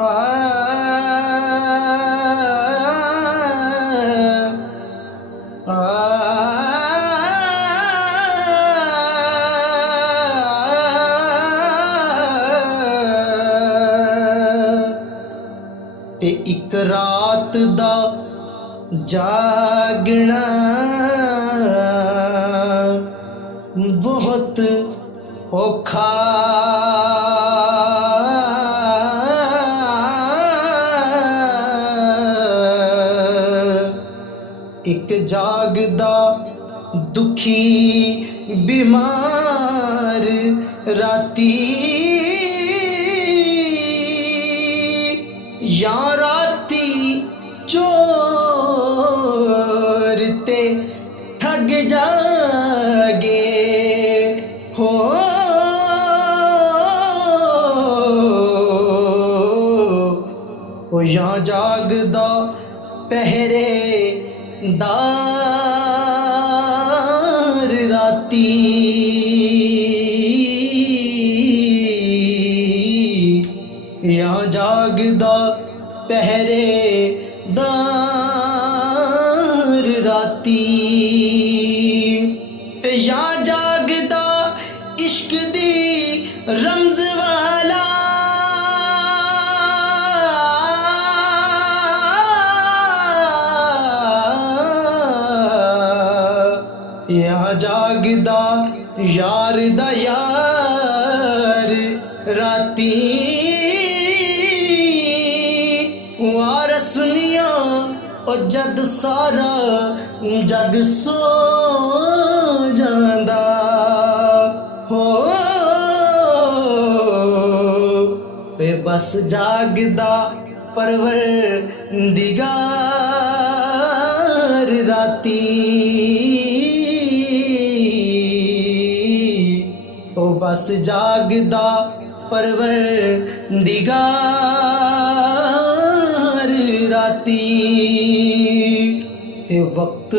आ ते इक रात दा जागना बहुत औखा एक जागदा दुखी बीमार राती या राती चोर ते ठग जागे हो या जागदा पहरेदार राती या जागदा पहरेदार राती या जागदा इश्क दी रमज वाला या जागदा यार दा यार राती वारसनिया ओ जद सारा जग सो जांदा हो वे बस जागदा परवरदिगार राती ओ बस जागदा परवरदिगार राती ते वक्त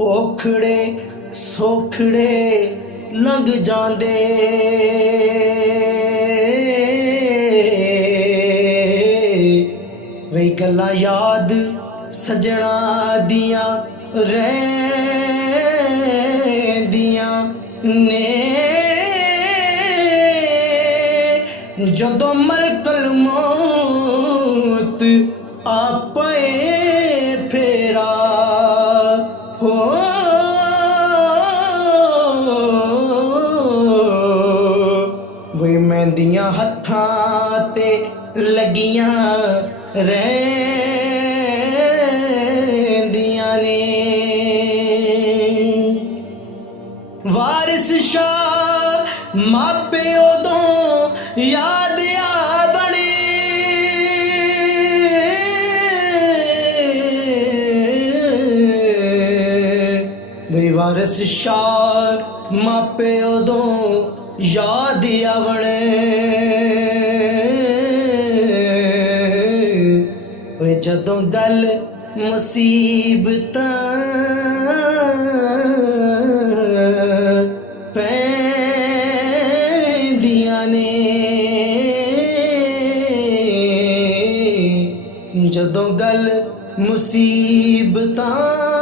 औखड़े सोखड़े लंघ जांदे वे गल्लां याद सजना दियां रहिंदियां ने जदों मलकल मौत आपे फेरा हो वे मेहंदियां हत्थां ते लगियां रहिंदियां ने वारिस शाह मापे उदों याद आवणे वे वारिस शाह मापे उदों याद आवणे वे जदों गल मुसीबतां पैंदियां ने जदों गल मुसीबतां